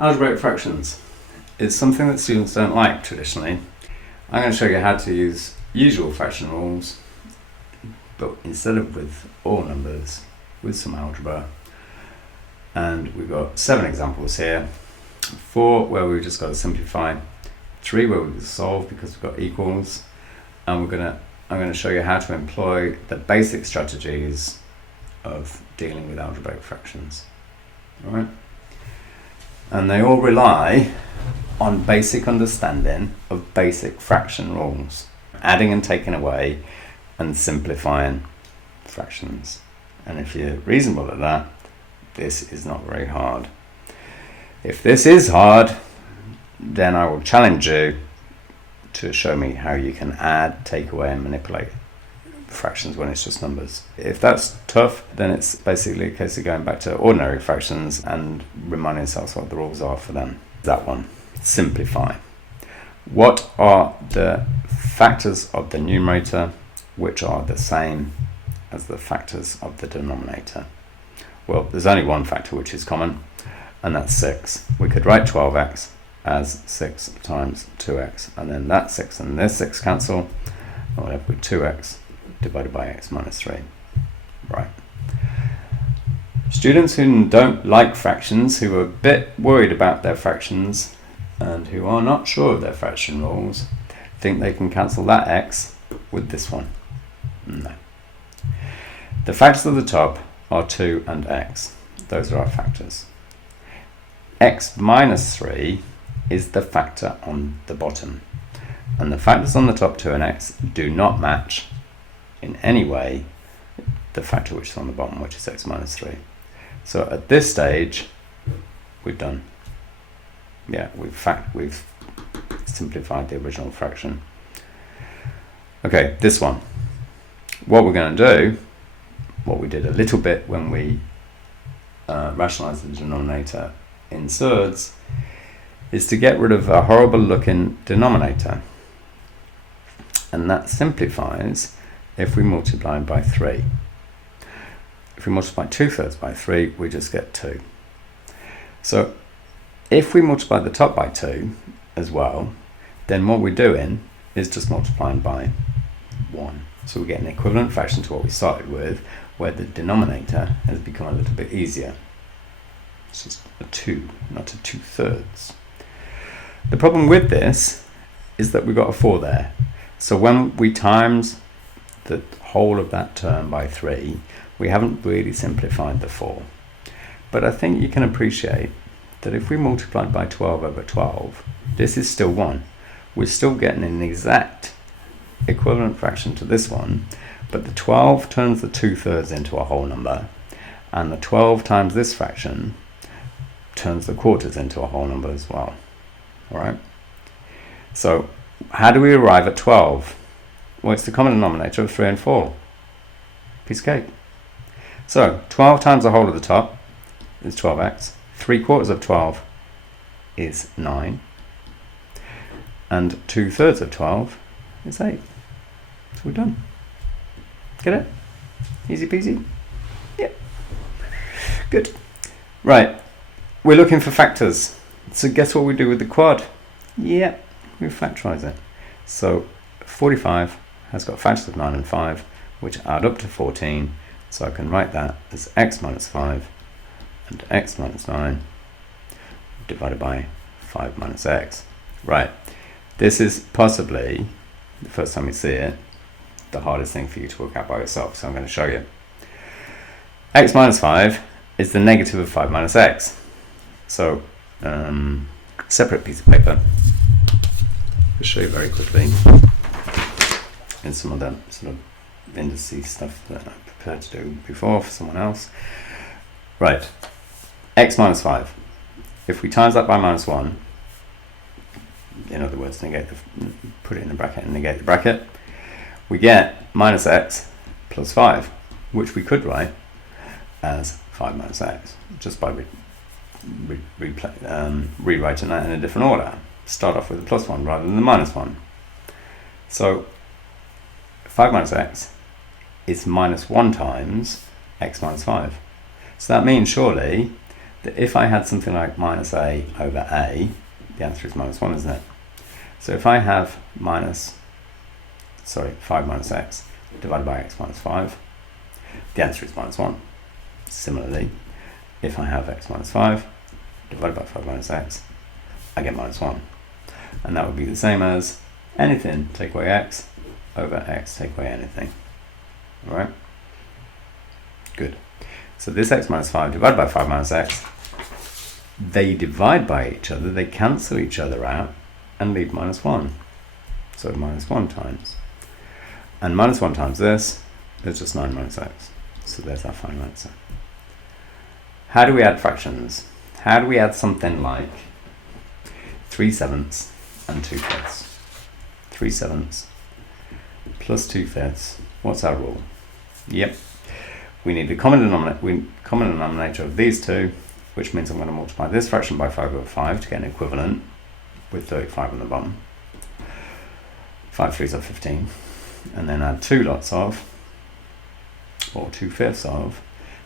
Algebraic fractions is something that students don't like traditionally. I'm going to show you how to use usual fraction rules, but instead of with all numbers, with some algebra. And we've got 7 examples here. 4 where we've just got to simplify, 3 where we've solved because we've got equals, and I'm going to show you how to employ the basic strategies of dealing with algebraic fractions. All right? And they all rely on basic understanding of basic fraction rules, adding and taking away and simplifying fractions. And if you're reasonable at that, this is not very hard. If this is hard, then I will challenge you to show me how you can add, take away and manipulate fractions when it's just numbers. If that's tough, then it's basically a case of going back to ordinary fractions and reminding yourself what the rules are for them. That one, simplify. What are the factors of the numerator which are the same as the factors of the denominator? Well, there's only one factor which is common, and that's 6. We could write 12x as 6 times 2x, and then that 6 and this 6 cancel, and we'll have with 2x divided by x minus 3. Right. Students who don't like fractions, who are a bit worried about their fractions, and who are not sure of their fraction rules, think they can cancel that x with this one. No. The factors at the top are 2 and x. Those are our factors. X minus 3 is the factor on the bottom. And the factors on the top, 2 and x, do not match in any way the factor which is on the bottom, which is x minus 3. So at this stage, we've done. Yeah, we've simplified the original fraction. Okay, this one. What we're going to do, what we did a little bit when we rationalized the denominator in surds, is to get rid of a horrible looking denominator. And that simplifies if we multiply by 3. If we multiply 2/3 by 3, we just get 2. So if we multiply the top by 2 as well, then what we're doing is just multiplying by 1. So we get an equivalent fraction to what we started with, where the denominator has become a little bit easier. It's just a 2, not a 2/3. The problem with this is that we've got a 4 there. So when we times the whole of that term by 3, we haven't really simplified the 4. But I think you can appreciate that if we multiply by 12 over 12, this is still 1. We're still getting an exact equivalent fraction to this one, but the 12 turns the 2/3 into a whole number, and the 12 times this fraction turns the quarters into a whole number as well. Alright? So how do we arrive at 12? Well, it's the common denominator of 3 and 4. Piece of cake. So 12 times the whole of the top is 12x. 3/4 of 12 is 9. And 2/3 of 12 is 8. So we're done. Get it? Easy peasy? Yep. Good. Right. We're looking for factors. So guess what we do with the quad? Yep. We factorize it. So 45 has got factors of 9 and 5, which add up to 14. So I can write that as x minus 5 and x minus 9 divided by 5 minus x. Right. This is possibly, the first time you see it, the hardest thing for you to work out by yourself. So I'm going to show you. X minus 5 is the negative of 5 minus x. So, separate piece of paper. I'll show you very quickly in some of the sort of indices stuff that I prepared to do before for someone else. Right, x minus 5. If we times that by minus 1, in other words, put it in the bracket and negate the bracket, we get minus x plus 5, which we could write as 5 minus x, just by rewriting that in a different order. Start off with a plus 1 rather than the minus 1. So 5 minus x is minus 1 times x minus 5. So that means surely that if I had something like minus a over a, the answer is minus 1, isn't it? So if I have 5 minus x divided by x minus 5, the answer is minus 1. Similarly, if I have x minus 5 divided by 5 minus x, I get minus 1. And that would be the same as anything take away x over x take away anything. Alright? Good. So this x minus 5 divided by 5 minus x, they divide by each other, they cancel each other out and leave minus 1. So minus 1 times. And minus 1 times this is just 9 minus x. So there's our final answer. How do we add fractions? How do we add something like 3/7 and 2/5? 3/7 plus 2/5. What's our rule? Yep. We need the common denominator of these two, which means I'm going to multiply this fraction by 5 over 5 to get an equivalent with 35 on the bottom. 5 3s are 15. And then add 2 lots of, or 2/5 of,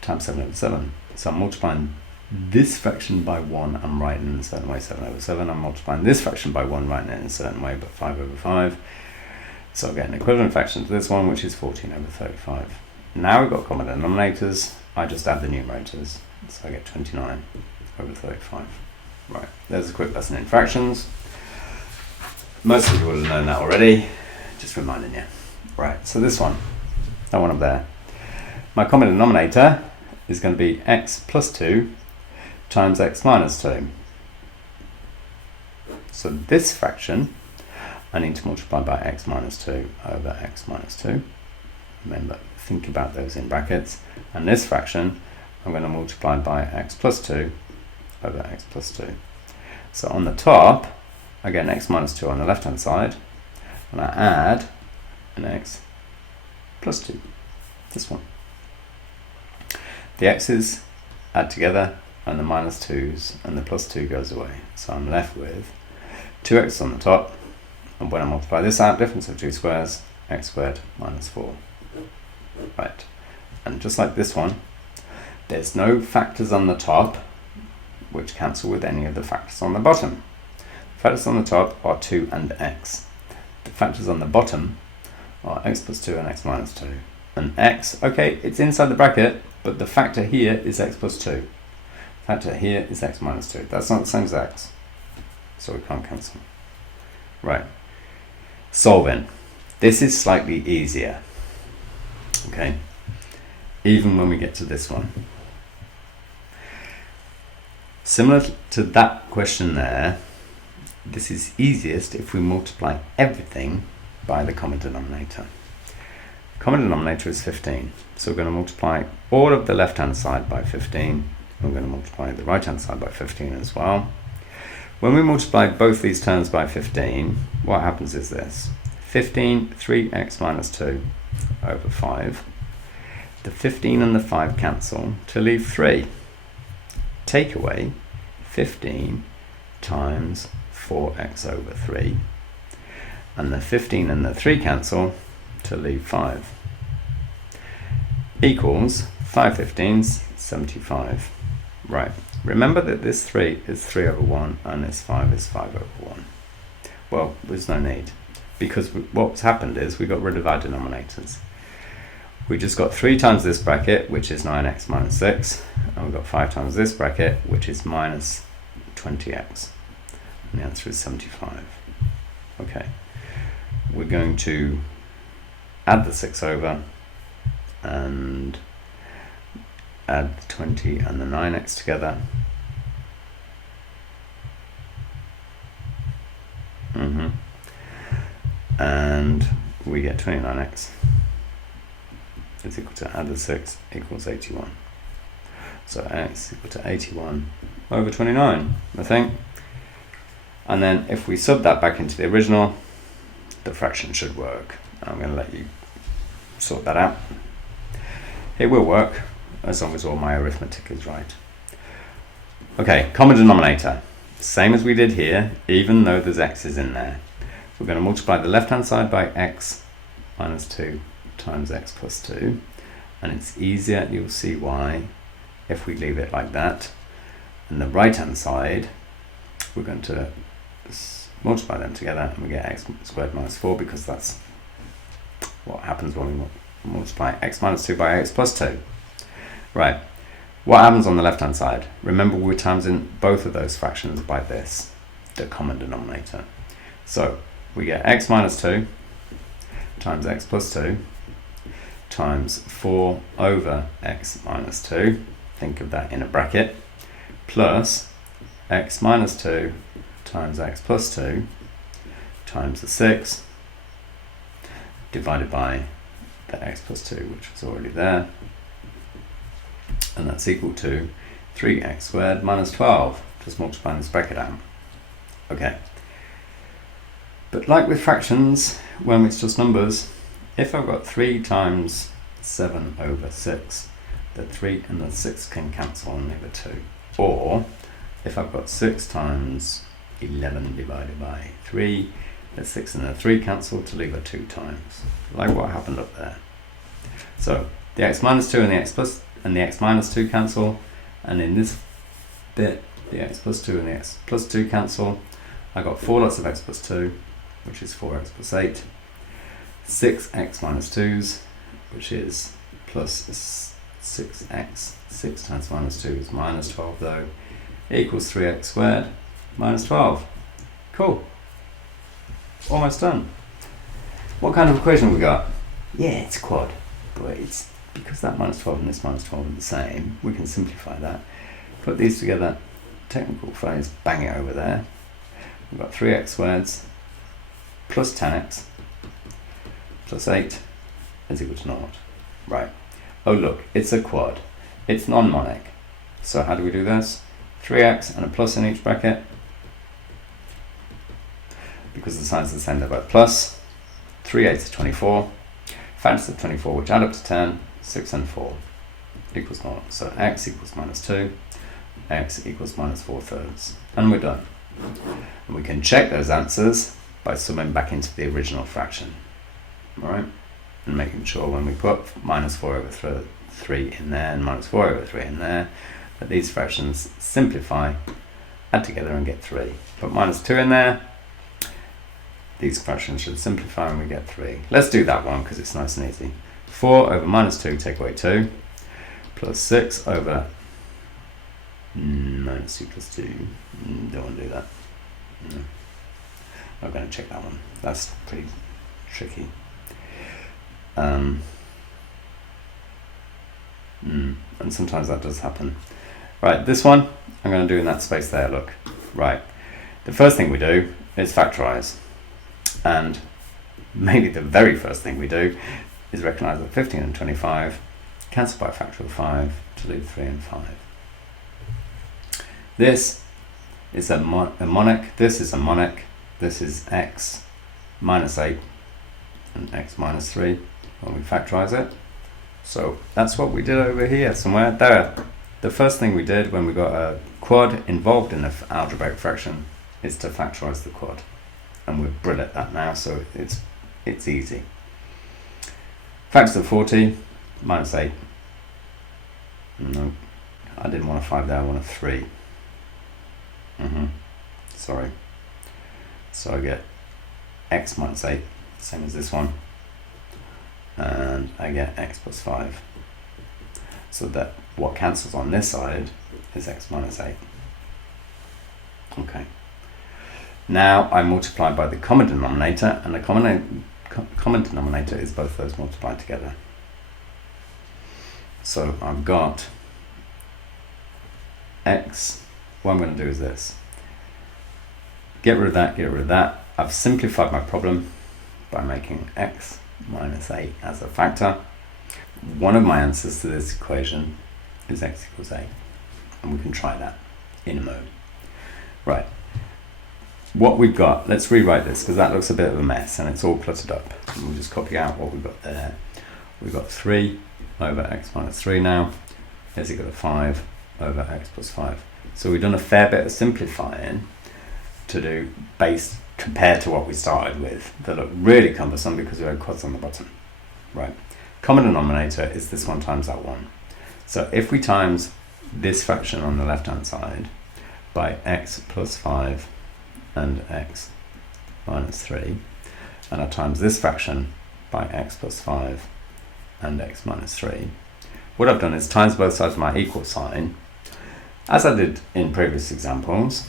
times 7 over 7. So I'm multiplying this fraction by 1, I'm writing in a certain way, 7 over 7. I'm multiplying this fraction by 1, writing it in a certain way, but 5 over 5. So I'll get an equivalent fraction to this one, which is 14 over 35. Now we've got common denominators, I just add the numerators. So I get 29 over 35. Right, there's a quick lesson in fractions. Most of you will have known that already, just reminding you. Right, so this one, that one up there. My common denominator is going to be x plus 2 times x minus 2. So this fraction, I need to multiply by x minus 2 over x minus 2. Remember, think about those in brackets. And this fraction, I'm going to multiply by x plus 2 over x plus 2. So on the top, I get an x minus 2 on the left-hand side, and I add an x plus 2, this one. The x's add together, and the minus 2's and the plus 2 goes away. So I'm left with 2x on the top, and when I multiply this out, difference of 2 squares, x squared minus 4. Right, and just like this one, there's no factors on the top which cancel with any of the factors on the bottom. The factors on the top are 2 and x. The factors on the bottom are x plus 2 and x minus 2. And x, okay, it's inside the bracket, but the factor here is x plus 2. The factor here is x minus 2. That's not the same as x, so we can't cancel. Right, solving. This is slightly easier, okay, even when we get to this one. Similar to that question there, this is easiest if we multiply everything by the common denominator. Common denominator is 15, so we're going to multiply all of the left-hand side by 15. We're going to multiply the right-hand side by 15 as well. When we multiply both these terms by 15, what happens is this. 15, 3x minus 2 over 5. The 15 and the 5 cancel to leave 3. Take away 15 times 4x over 3. And the 15 and the 3 cancel to leave 5. Equals 5 15s, 75. Right, remember that this 3 is 3 over 1 and this 5 is 5 over 1. Well, there's no need, because what's happened is we got rid of our denominators. We just got 3 times this bracket, which is 9x minus 6, and we've got 5 times this bracket, which is minus 20x. And the answer is 75. Okay, we're going to add the 6 over and add the 20 and the 9x together. And we get 29x is equal to add the 6 equals 81. So x is equal to 81 over 29, I think. And then if we sub that back into the original, the fraction should work. I'm going to let you sort that out. It will work as long as all my arithmetic is right. Okay, common denominator. Same as we did here, even though there's x's in there. We're going to multiply the left-hand side by x minus 2 times x plus 2. And it's easier, you'll see why, if we leave it like that. And the right hand side, we're going to multiply them together and we get x squared minus 4, because that's what happens when we multiply x minus 2 by x plus 2. Right, what happens on the left hand side? Remember, we're timesing both of those fractions by this, the common denominator. So we get x minus 2 times x plus 2 times 4 over x minus 2, think of that in a bracket, plus x minus 2 times x plus 2 times the 6 divided by the x plus 2, which was already there, and that's equal to 3x squared minus 12, just multiplying this bracket out. Okay, but like with fractions, when it's just numbers, if I've got 3 times 7 over 6, the 3 and the 6 can cancel and leave a 2. Or if I've got 6 times 11 divided by 3, the 6 and the 3 cancel to leave a 2 times, like what happened up there. So the x minus 2 and the x plus and the x minus 2 cancel, and in this bit the x plus 2 and the x plus 2 cancel. I got 4 lots of x plus 2, which is 4x plus 8, 6x minus 2's, which is plus 6x, 6 times minus 2 is minus 12 though, equals 3x squared minus 12. Cool. Almost done. What kind of equation have we got? Yeah, it's a quad, but it's because that minus 12 and this minus 12 are the same, we can simplify that. Put these together, technical phrase, bang it over there. We've got 3x squareds plus 10x plus 8 is equal to 0. Right. Oh look, it's a quad. It's non-monic. So how do we do this? 3x and a plus in each bracket. Because the signs are the same, they're both plus. 3 8s are 24. Factors of 24 which add up to 10, 6 and 4 equals 0. So x equals minus 2, x equals minus 4/3. And we're done. And we can check those answers by summing back into the original fraction. Alright? And making sure when we put minus 4 over 3 in there and minus 4 over 3 in there, that these fractions simplify, add together and get 3. Put minus 2 in there, these fractions should simplify and we get 3. Let's do that one because it's nice and easy. 4 over minus 2, take away 2, plus 6 over minus 2 plus 2. Don't want to do that. No. I'm going to check that one. That's pretty tricky. And sometimes that does happen. Right, this one I'm going to do in that space there, look. Right, the first thing we do is factorize. And maybe the very first thing we do is recognize that 15 and 25 cancel by a factor of 5 to leave 3 and 5. This is a monic, this is a monic, this is x minus 8 and x minus 3 when we factorize it. So that's what we did over here somewhere there. The first thing we did when we got a quad involved in an algebraic fraction is to factorize the quad. And we're brilliant at that now, so it's easy. Factors of 40, minus 8. No, I didn't want a 5 there, I want a 3. Sorry. So I get x minus 8, same as this one. And I get x plus 5. So that what cancels on this side is x minus 8. Okay. Now I multiply by the common denominator, and the common denominator is both those multiplied together. So I've got x, what I'm going to do is this. Get rid of that, get rid of that. I've simplified my problem by making x minus 8 as a factor. One of my answers to this equation is x equals 8. And we can try that in a moment. Right. What we've got, let's rewrite this because that looks a bit of a mess and it's all cluttered up. And we'll just copy out what we've got there. We've got 3 over x minus 3 now is equal to 5 over x plus 5. So we've done a fair bit of simplifying to do base compared to what we started with. They look really cumbersome because we had quads on the bottom. Right. Common denominator is this one times that one. So if we times this fraction on the left hand side by x plus 5 and x minus 3, and I times this fraction by x plus 5 and x minus 3. What I've done is times both sides of my equal sign, as I did in previous examples.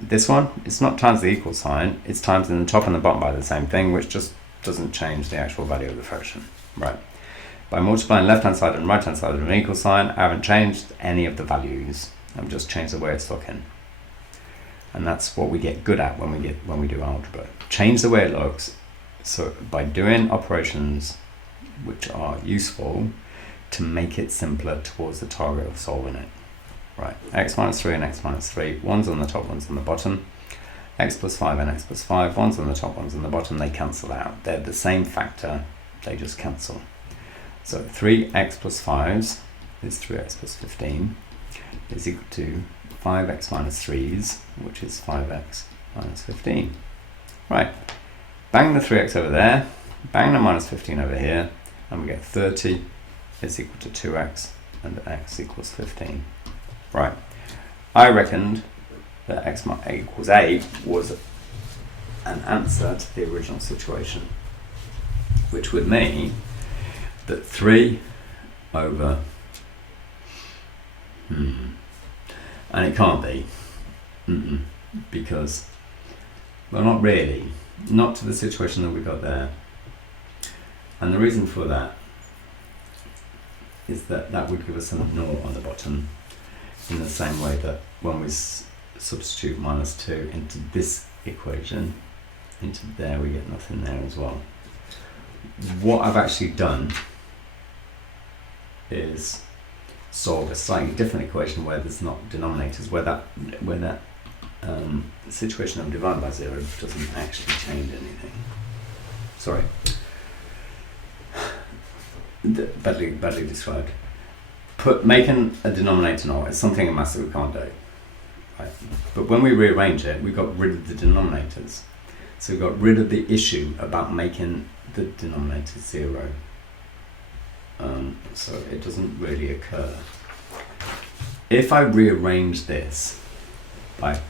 This one, it's not times the equal sign, it's times in the top and the bottom by the same thing, which just doesn't change the actual value of the fraction. Right. By multiplying left hand side and right hand side of an equal sign, I haven't changed any of the values. I've just changed the way it's looking. And that's what we get good at when we do algebra. Change the way it looks. So by doing operations which are useful to make it simpler towards the target of solving it. Right, x minus 3 and x minus 3, one's on the top, one's on the bottom. X plus 5 and x plus 5, one's on the top, one's on the bottom, they cancel out. They're the same factor, they just cancel. So 3x plus 5s is 3x plus 15 is equal to 5x minus 3s, which is 5x minus 15. Right, bang the 3x over there, bang the minus 15 over here, and we get 30 is equal to 2x and x equals 15. Right, I reckoned that x equals 8 was an answer to the original situation, which would mean that 3 over, and it can't be, because, well, not really, not to the situation that we got there. And the reason for that is that that would give us a 0 on the bottom, in the same way that when we substitute minus 2 into this equation, into there, we get nothing there as well. What I've actually done is solve a slightly different equation where there's not denominators, where that situation of divided by 0 doesn't actually change anything. Sorry. Badly described. Making a denominator null is something in maths that we can't do. Right? But when we rearrange it, we got rid of the denominators. So we got rid of the issue about making the denominator 0. So it doesn't really occur. If I rearrange this by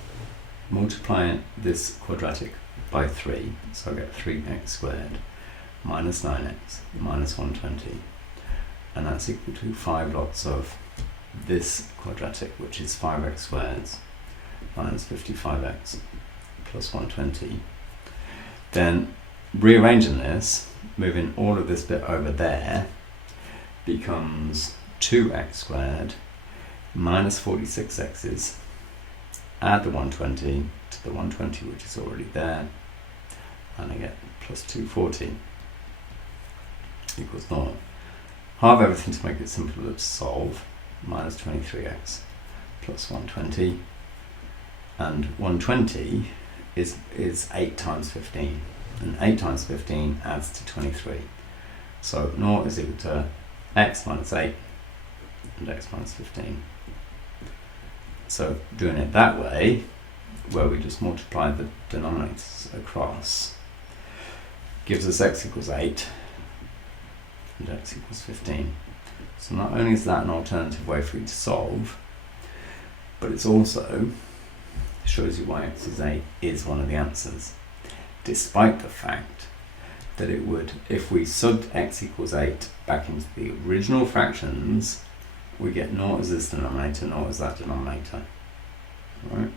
multiplying this quadratic by 3, so I get 3x squared minus 9x minus 120, and that's equal to 5 lots of this quadratic, which is 5x squared minus 55x plus 120. Then rearranging this, moving all of this bit over there, becomes 2x squared minus 46x's, add the 120 to the 120 which is already there, and I get plus 240 equals 0. Halve everything to make it simpler to solve, minus 23x plus 120, and 120 is 8 times 15, and 8 times 15 adds to 23. So 0 is equal to x minus 8 and x minus 15. So doing it that way, where we just multiply the denominators across, gives us x equals 8 and x equals 15. So not only is that an alternative way for you to solve, but it's also shows you why x is 8 is one of the answers, despite the fact that it would, if we subbed x equals 8 back into the original fractions, we get 0 as this denominator, 0 as that denominator, right?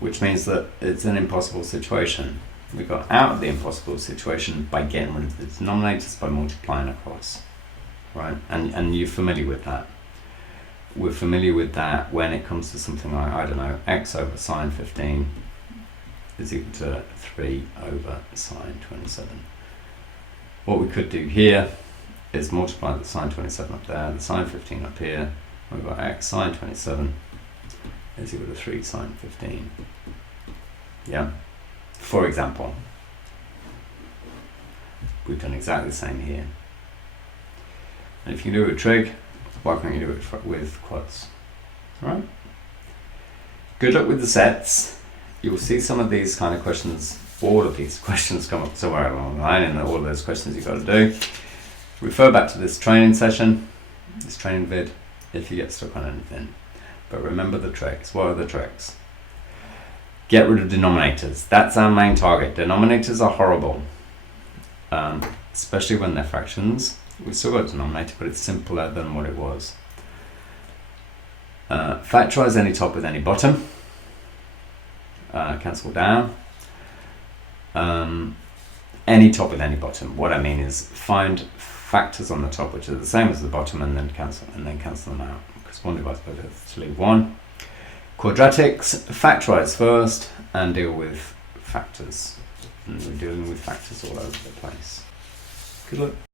Which means that it's an impossible situation. We got out of the impossible situation by getting rid of the denominators by multiplying across, right? And you're familiar with that. We're familiar with that when it comes to something like, I don't know, x over sine 15 is equal to 3 over sine 27. What we could do here is multiply the sine 27 up there, the sine 15 up here, we've got x sine 27 is equal to 3 sine 15. Yeah? For example, we've done exactly the same here. And if you do it with trig, why can't you do it with quads? Alright? Good luck with the sets. You'll see some of these kind of questions, all of these questions come up somewhere along the line, and all of those questions you've got to do. Refer back to this training session, this training vid, if you get stuck on anything. But remember the tricks. What are the tricks? Get rid of denominators. That's our main target. Denominators are horrible, especially when they're fractions. We've still got a denominator, but it's simpler than what it was. Factorize any top with any bottom. Cancel down. Any top with any bottom. What I mean is find factors on the top which are the same as the bottom and then cancel them out, because 1 divides by 5 to leave 1. Quadratics, factorize first and deal with factors. And we're dealing with factors all over the place. Good luck.